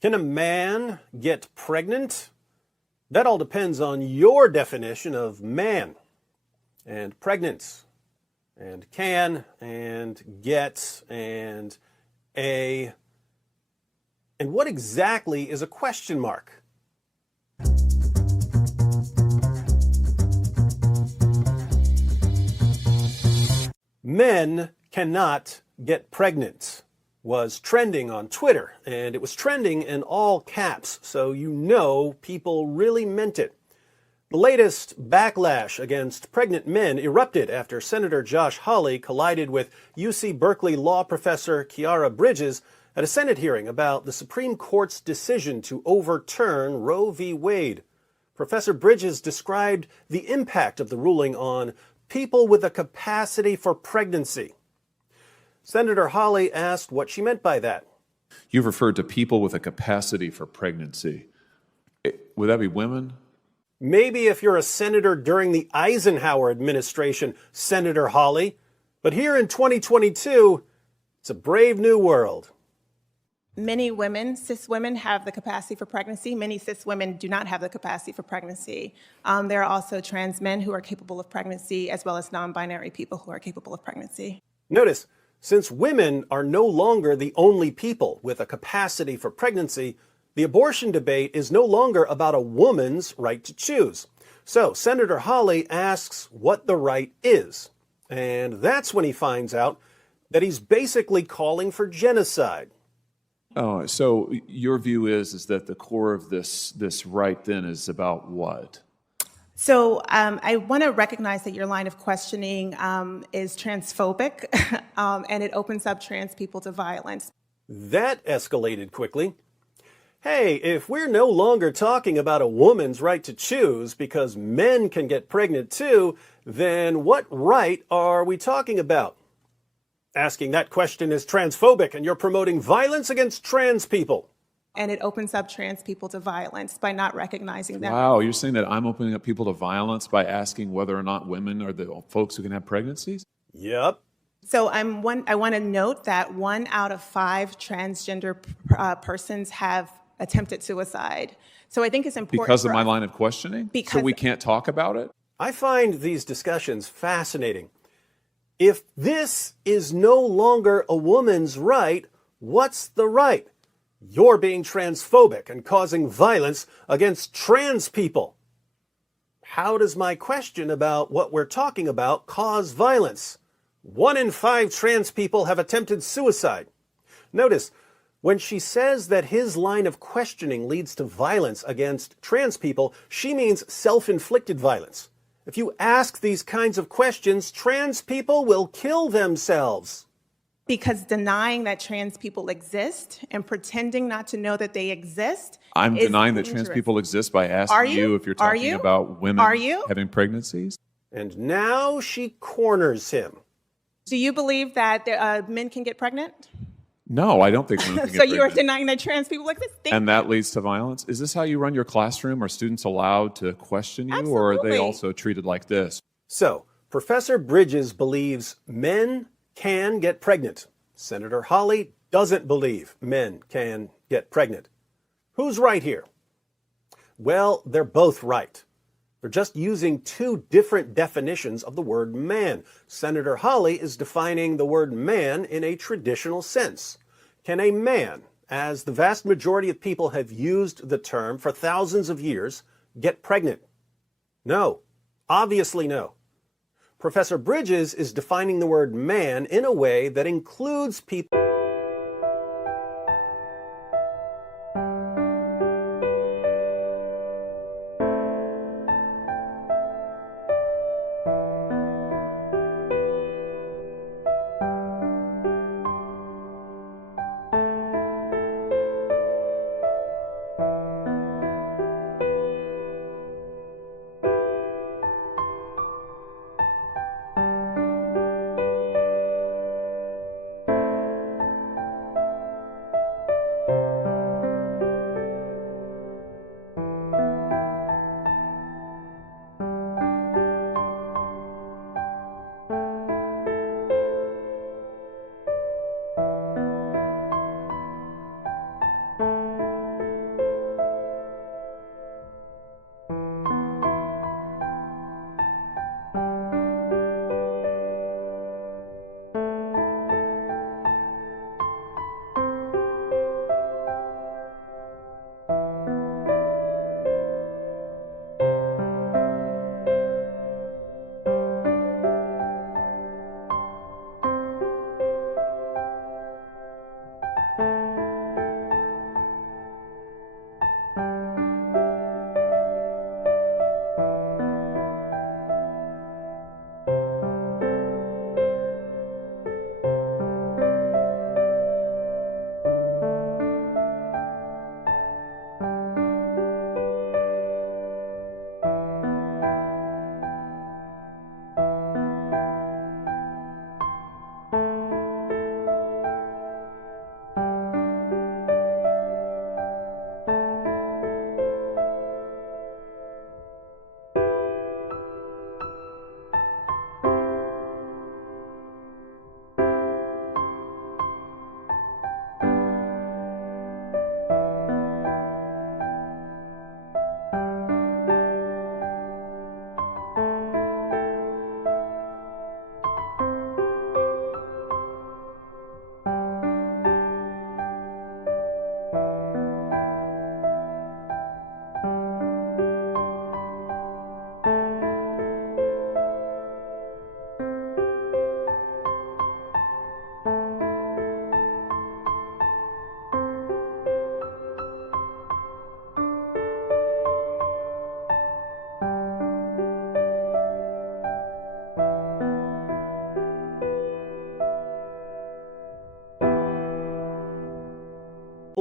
Can a man get pregnant? That all depends on your definition of man and pregnant and can and get and a. And what exactly is a question mark? Men cannot get pregnant was trending on Twitter, and it was trending in all caps, so you know people really meant it. The latest backlash against pregnant men erupted after Senator Josh Hawley collided with UC Berkeley law professor Khiara Bridges at a Senate hearing about the Supreme Court's decision to overturn Roe v. Wade. Professor Bridges described the impact of the ruling on people with a capacity for pregnancy. Senator Hawley asked what she meant by that. You've referred to people with a capacity for pregnancy. Would that be women? Maybe if you're a senator during the Eisenhower administration, Senator Hawley. But here in 2022, it's a brave new world. Many women, cis women, have the capacity for pregnancy. Many cis women do not have the capacity for pregnancy. There are also trans men who are capable of pregnancy, as well as non-binary people who are capable of pregnancy. Notice, since women are no longer the only people with a capacity for pregnancy, the abortion debate is no longer about a woman's right to choose. So Senator Hawley asks what the right is. And that's when he finds out that he's basically calling for genocide. Oh, so your view is that the core of this right then is about what? So I want to recognize that your line of questioning is transphobic, and it opens up trans people to violence. That escalated quickly. Hey, if we're no longer talking about a woman's right to choose because men can get pregnant too, then what right are we talking about? Asking that question is transphobic, and you're promoting violence against trans people. And it opens up trans people to violence by not recognizing them. Wow, you're saying that I'm opening up people to violence by asking whether or not women are the folks who can have pregnancies? Yep. So I want to note that 1 out of 5 transgender persons have attempted suicide. So I think it's important because of my line of questioning? So we can't talk about it? I find these discussions fascinating. If this is no longer a woman's right, what's the right? You're being transphobic and causing violence against trans people. How does my question about what we're talking about cause violence? 1 in 5 trans people have attempted suicide. Notice, when she says that his line of questioning leads to violence against trans people, she means self-inflicted violence. If you ask these kinds of questions, trans people will kill themselves. Because denying that trans people exist and pretending not to know that they exist I'm is denying dangerous. that trans people exist by asking you if you're talking about women having pregnancies? And now she corners him. Do you believe that men can get pregnant? No, I don't think women can get So pregnant. you are denying that trans people exist? And that leads to violence? Is this how you run your classroom? Are students allowed to question you? Absolutely. Or are they also treated like this? So, Professor Bridges believes men can get pregnant. Senator Hawley doesn't believe men can get pregnant. Who's right here? Well, they're both right. They're just using 2 different definitions of the word man. Senator Hawley is defining the word man in a traditional sense. Can a man, as the vast majority of people have used the term for thousands of years, get pregnant? No. Obviously no. Professor Bridges is defining the word man in a way that includes people.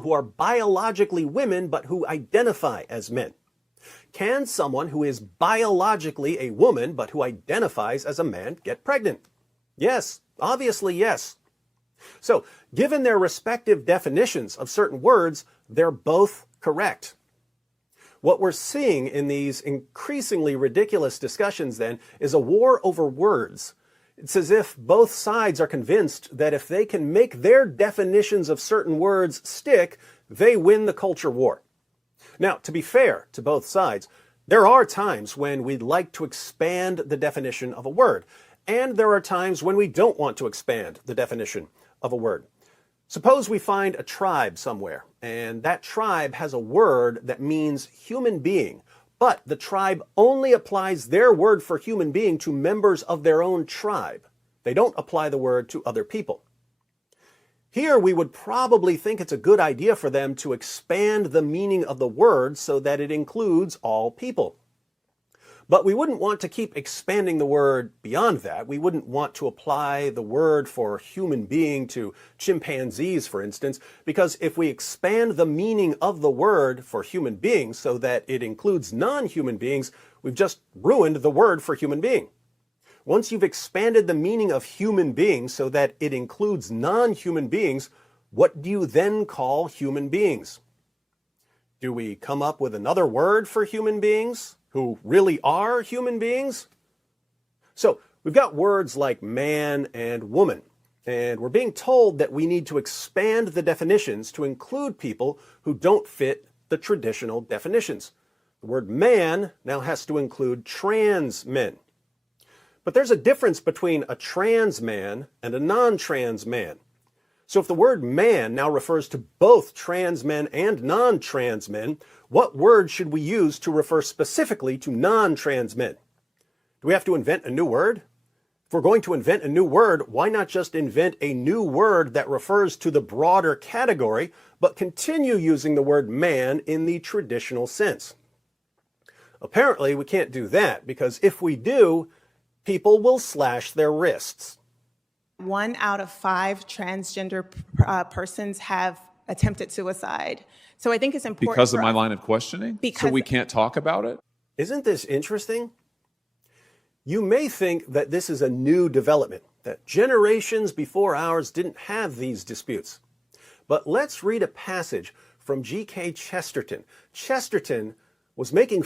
people who are biologically women but who identify as men? Can someone who is biologically a woman but who identifies as a man get pregnant? Yes, obviously yes. So, given their respective definitions of certain words, they're both correct. What we're seeing in these increasingly ridiculous discussions, then, is a war over words. It's as if both sides are convinced that if they can make their definitions of certain words stick, they win the culture war. Now, to be fair to both sides, there are times when we'd like to expand the definition of a word, and there are times when we don't want to expand the definition of a word. Suppose we find a tribe somewhere, and that tribe has a word that means human being, but the tribe only applies their word for human being to members of their own tribe. They don't apply the word to other people. Here we would probably think it's a good idea for them to expand the meaning of the word so that it includes all people. But we wouldn't want to keep expanding the word beyond that. We wouldn't want to apply the word for human being to chimpanzees, for instance, because if we expand the meaning of the word for human being so that it includes non-human beings, we've just ruined the word for human being. Once you've expanded the meaning of human being so that it includes non-human beings, what do you then call human beings? Do we come up with another word for human beings who really are human beings? So we've got words like man and woman, and we're being told that we need to expand the definitions to include people who don't fit the traditional definitions. The word man now has to include trans men. But there's a difference between a trans man and a non-trans man. So if the word man now refers to both trans men and non-trans men, what word should we use to refer specifically to non-trans men? Do we have to invent a new word? If we're going to invent a new word, why not just invent a new word that refers to the broader category, but continue using the word man in the traditional sense? Apparently, we can't do that, because if we do, people will slash their wrists. 1 out of 5 transgender persons have attempted suicide. So I think it's important Because of for my us- line of questioning? So Because- we can't talk about it? Isn't this interesting? You may think that this is a new development, that generations before ours didn't have these disputes. But let's read a passage from G.K. Chesterton. Chesterton was making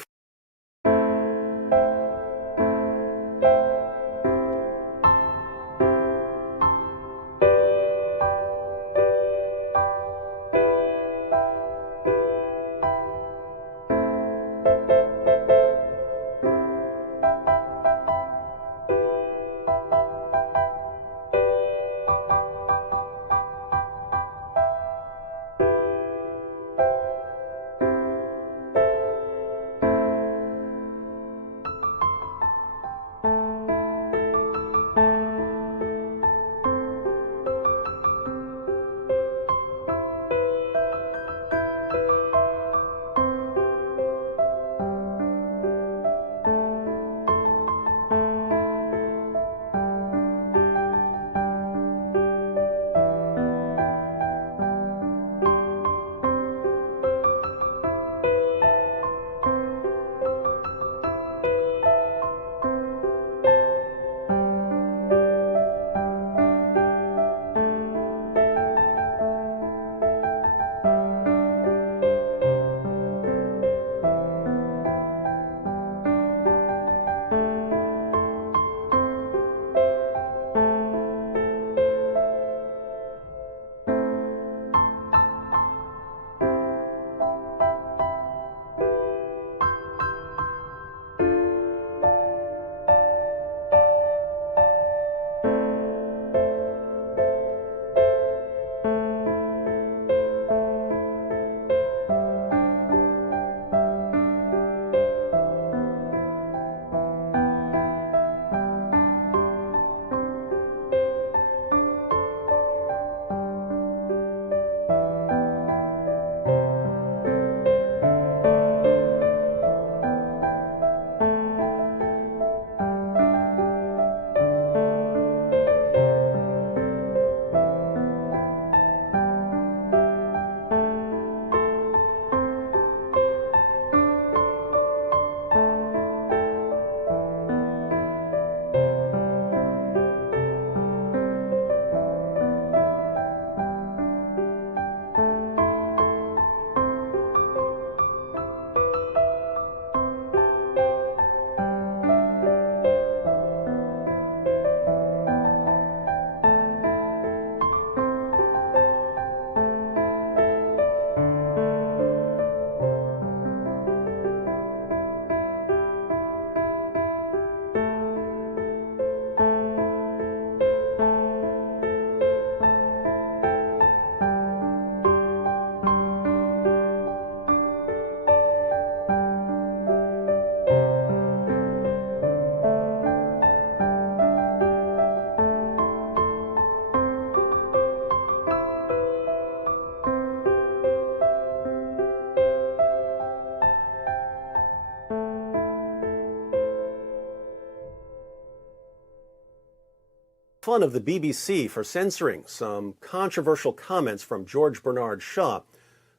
fun of the BBC for censoring some controversial comments from George Bernard Shaw.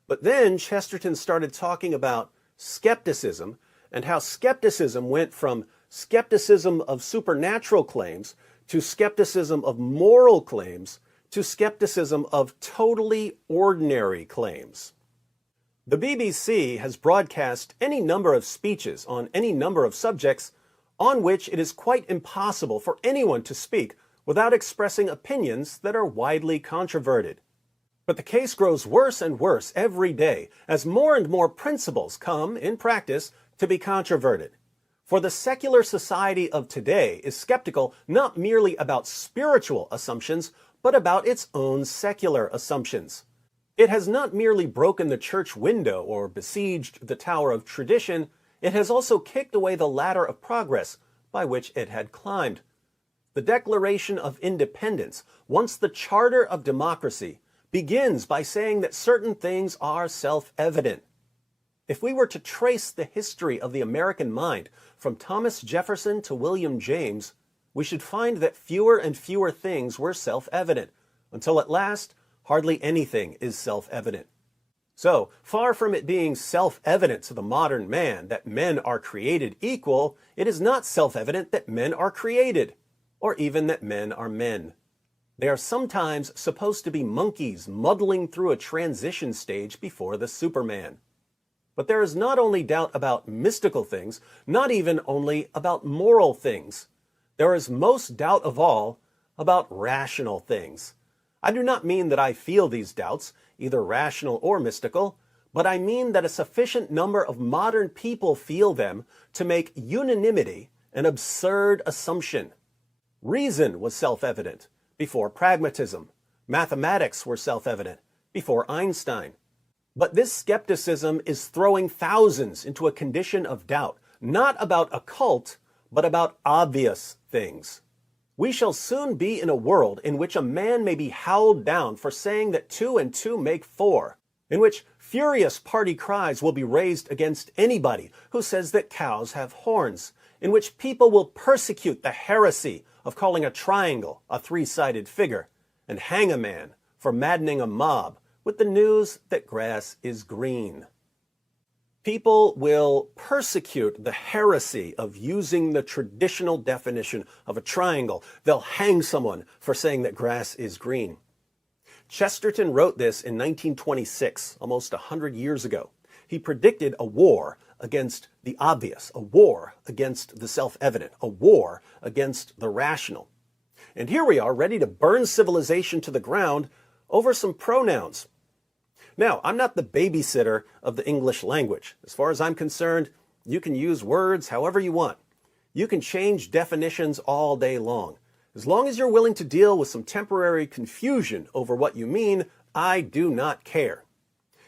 But then Chesterton started talking about skepticism and how skepticism went from skepticism of supernatural claims to skepticism of moral claims to skepticism of totally ordinary claims. The BBC has broadcast any number of speeches on any number of subjects on which it is quite impossible for anyone to speak without expressing opinions that are widely controverted. But the case grows worse and worse every day as more and more principles come, in practice, to be controverted. For the secular society of today is skeptical not merely about spiritual assumptions, but about its own secular assumptions. It has not merely broken the church window or besieged the tower of tradition, it has also kicked away the ladder of progress by which it had climbed. The Declaration of Independence, once the charter of democracy, begins by saying that certain things are self-evident. If we were to trace the history of the American mind from Thomas Jefferson to William James, we should find that fewer and fewer things were self-evident, until at last, hardly anything is self-evident. So, far from it being self-evident to the modern man that men are created equal, it is not self-evident that men are created, or even that men are men. They are sometimes supposed to be monkeys muddling through a transition stage before the Superman. But there is not only doubt about mystical things, not even only about moral things. There is most doubt of all about rational things. I do not mean that I feel these doubts, either rational or mystical, but I mean that a sufficient number of modern people feel them to make unanimity an absurd assumption. Reason was self-evident before pragmatism. Mathematics were self-evident before Einstein. But this skepticism is throwing thousands into a condition of doubt, not about occult, but about obvious things. We shall soon be in a world in which a man may be howled down for saying that 2 and 2 make 4, in which furious party cries will be raised against anybody who says that cows have horns, in which people will persecute the heresy of calling a triangle a three-sided figure, and hang a man for maddening a mob with the news that grass is green. People will persecute the heresy of using the traditional definition of a triangle. They'll hang someone for saying that grass is green. Chesterton wrote this in 1926, almost 100 years ago. He predicted a war against the obvious, a war against the self-evident, a war against the rational. And here we are, ready to burn civilization to the ground over some pronouns. Now, I'm not the babysitter of the English language. As far as I'm concerned, you can use words however you want. You can change definitions all day long. As long as you're willing to deal with some temporary confusion over what you mean, I do not care.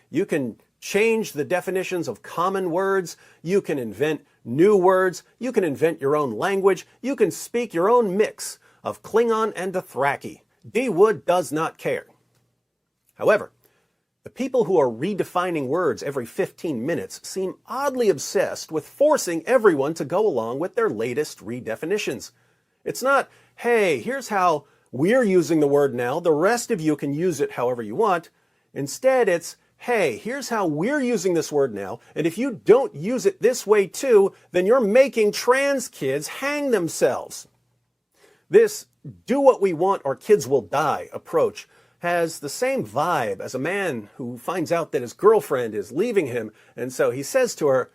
You can change the definitions of common words. You can invent new words. You can invent your own language. You can speak your own mix of Klingon and Dothraki. D. Wood does not care. However, the people who are redefining words every 15 minutes seem oddly obsessed with forcing everyone to go along with their latest redefinitions. It's not, hey, here's how we're using the word now, the rest of you can use it however you want. Instead, it's, hey, here's how we're using this word now, and if you don't use it this way too, then you're making trans kids hang themselves. This do what we want or kids will die approach has the same vibe as a man who finds out that his girlfriend is leaving him, and so he says to her,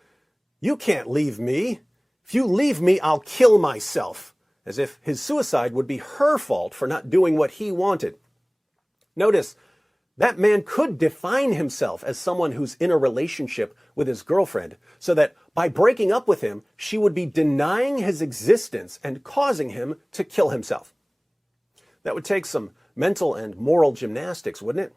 "You can't leave me. If you leave me, I'll kill myself," as if his suicide would be her fault for not doing what he wanted. Notice, that man could define himself as someone who's in a relationship with his girlfriend, so that by breaking up with him, she would be denying his existence and causing him to kill himself. That would take some mental and moral gymnastics, wouldn't it?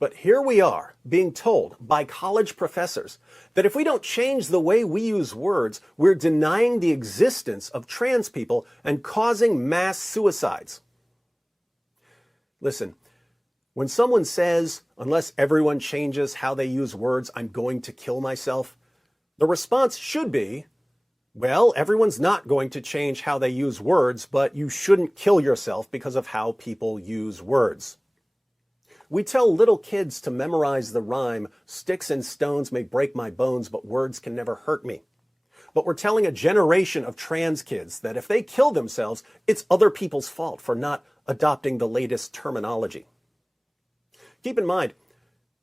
But here we are, being told by college professors that if we don't change the way we use words, we're denying the existence of trans people and causing mass suicides. Listen, when someone says, unless everyone changes how they use words, I'm going to kill myself, the response should be, Well, everyone's not going to change how they use words, but you shouldn't kill yourself because of how people use words. We tell little kids to memorize the rhyme, "Sticks and stones may break my bones, but words can never hurt me." But we're telling a generation of trans kids that if they kill themselves, it's other people's fault for not adopting the latest terminology. Keep in mind,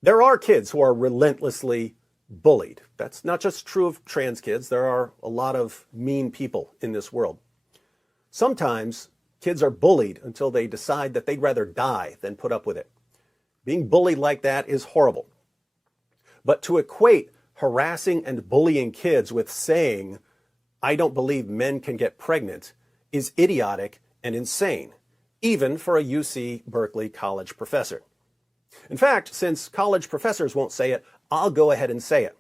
there are kids who are relentlessly bullied. That's not just true of trans kids. There are a lot of mean people in this world. Sometimes kids are bullied until they decide that they'd rather die than put up with it. Being bullied like that is horrible. But to equate harassing and bullying kids with saying, "I don't believe men can get pregnant," is idiotic and insane, even for a UC Berkeley college professor. In fact, since college professors won't say it, I'll go ahead and say it.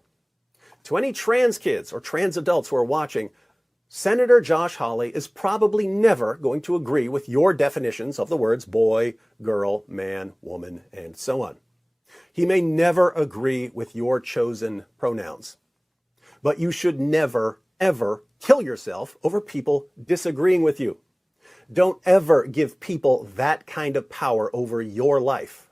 To any trans kids or trans adults who are watching, Senator Josh Hawley is probably never going to agree with your definitions of the words boy, girl, man, woman, and so on. He may never agree with your chosen pronouns. But you should never, ever kill yourself over people disagreeing with you. Don't ever give people that kind of power over your life.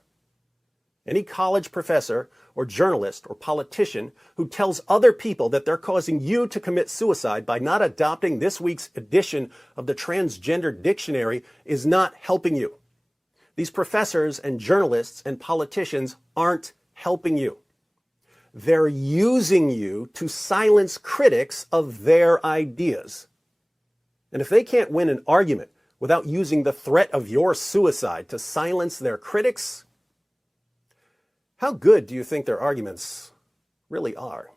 Any college professor or journalist or politician who tells other people that they're causing you to commit suicide by not adopting this week's edition of the Transgender Dictionary is not helping you. These professors and journalists and politicians aren't helping you. They're using you to silence critics of their ideas. And if they can't win an argument without using the threat of your suicide to silence their critics, how good do you think their arguments really are?